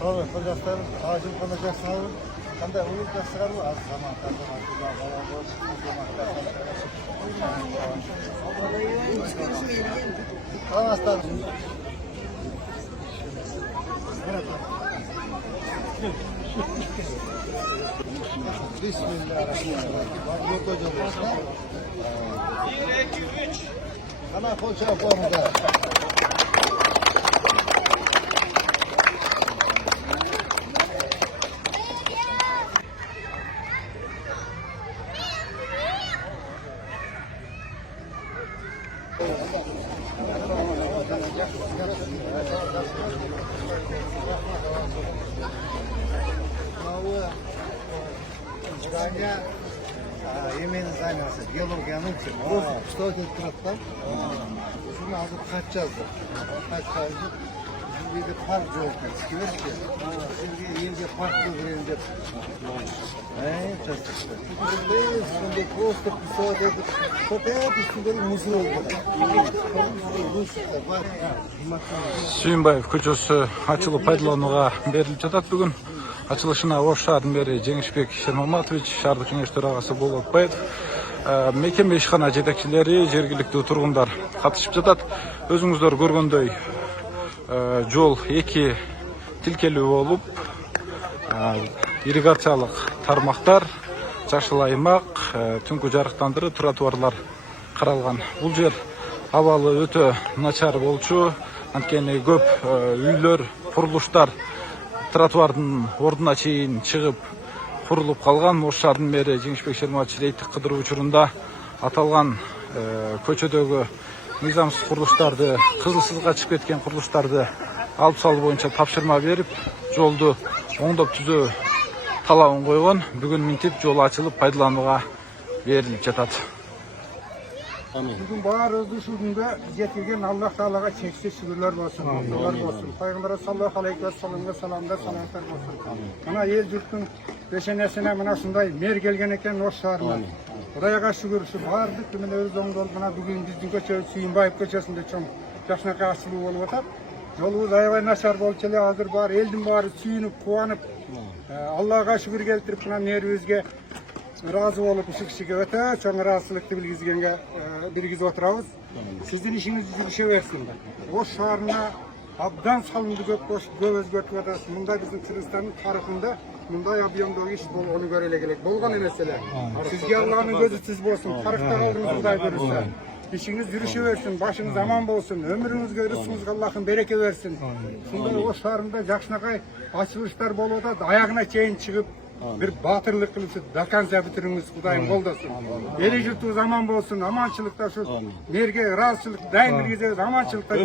Tabii hocaslar acil konuşacak sınavı. Hem de uyuk da sırar mı? Az zaman tamam aslan. Bismillahirrahmanirrahim. Yok hocam. 1, 2, 3. Ana koça yapmamıza. Здание именно занялся биологияның осы что келіп тұрады да соны азыр хат жазды хат жазып сіздерге парк жоқ ішке берші сізге елге парк беремін деп сондай просто писать етіп соқет үстіндегі мұзы Сүйінбаев көшесі açılıp пайдалануға беріліп жатат бүгін. Açılışına Ош шаарынын мэри Жеңишбек Шермаматович, шаардык кеңеш төрагасы Болот Баев, мекеме ишкана жетекчилери, жергиликтүү тургундар катышып жатат. Өзүңүздөр көргөндөй жол 2 тилкелүү болуп, ирригациялык тармактар, жашыл аймак, түнкү жарыктандыруу, тротуарлар каралган. Бул жер абалы өтө начар болчу, анткени көп үйлөр, курулуштар тротуардын ордуна чейин чыгып курулуп калган. Ош шаарынын мэри Жеңишбек Шерматович рейдтик кыдыруу учурунда аталган көчөдөгү мыйзамсыз курулуштарды, кызылсызга чыгып кеткен курулуштарды алып салуу боюнча тапшырма берип, жолду оңдоп түзөө талабын койгон. Бүгүн минтип жол ачылып пайдаланууга берилип жатат. Bugün bağır özü şu günde getirgen Allah Teala'ya çeksiz şükürler olsun, hamdlar olsun. Peygamber sallallahu aleyhi ve sellem'e salamlar, salatlar olsun. Bana yer yurtun beşenesine bana şunday mer gelgen eken Oş şaharına. Buraya şükür şu bağırdık ki ben öz oğlu bana bugün bizim köşe Suyunbayev köşesinde çok yaşına karşılığı olup atar. Yolumuz ayvay naşar bolçalı hazır bağır, eldim bağır suyunup, kuvanıp Allah'a şükür geltirip buna mer özge razı olup ışık öte, çok rahatsızlıklı bilgizip oturabız. Sizin işiniz işe versin. Oş şaharına abdan salındı göz götüp otasın. Bunda bizim Kırgızistan'ın tarihinde bunday abiyomda iş bol, onu göreyle gerek. Bolgan mesele. Sizge Allah'ın gözü siz bolsun. Tarihte kaldınız bunday görürse. İşiniz yürüyüşe versin, başınız aman bolsun, ömrünüzge, rızkınızga Allah'ın bereke versin. Şunday Oş şaharında jakşınakay açılışlar bolup otat, ayağına çeyin çıkıp bir batırlık kılıp dakansa bitiriniz Kudayım koldaсын. Eli yurttu zaman bolsun, amançılıkta şu merge razçılık, daim bir amançılıkta.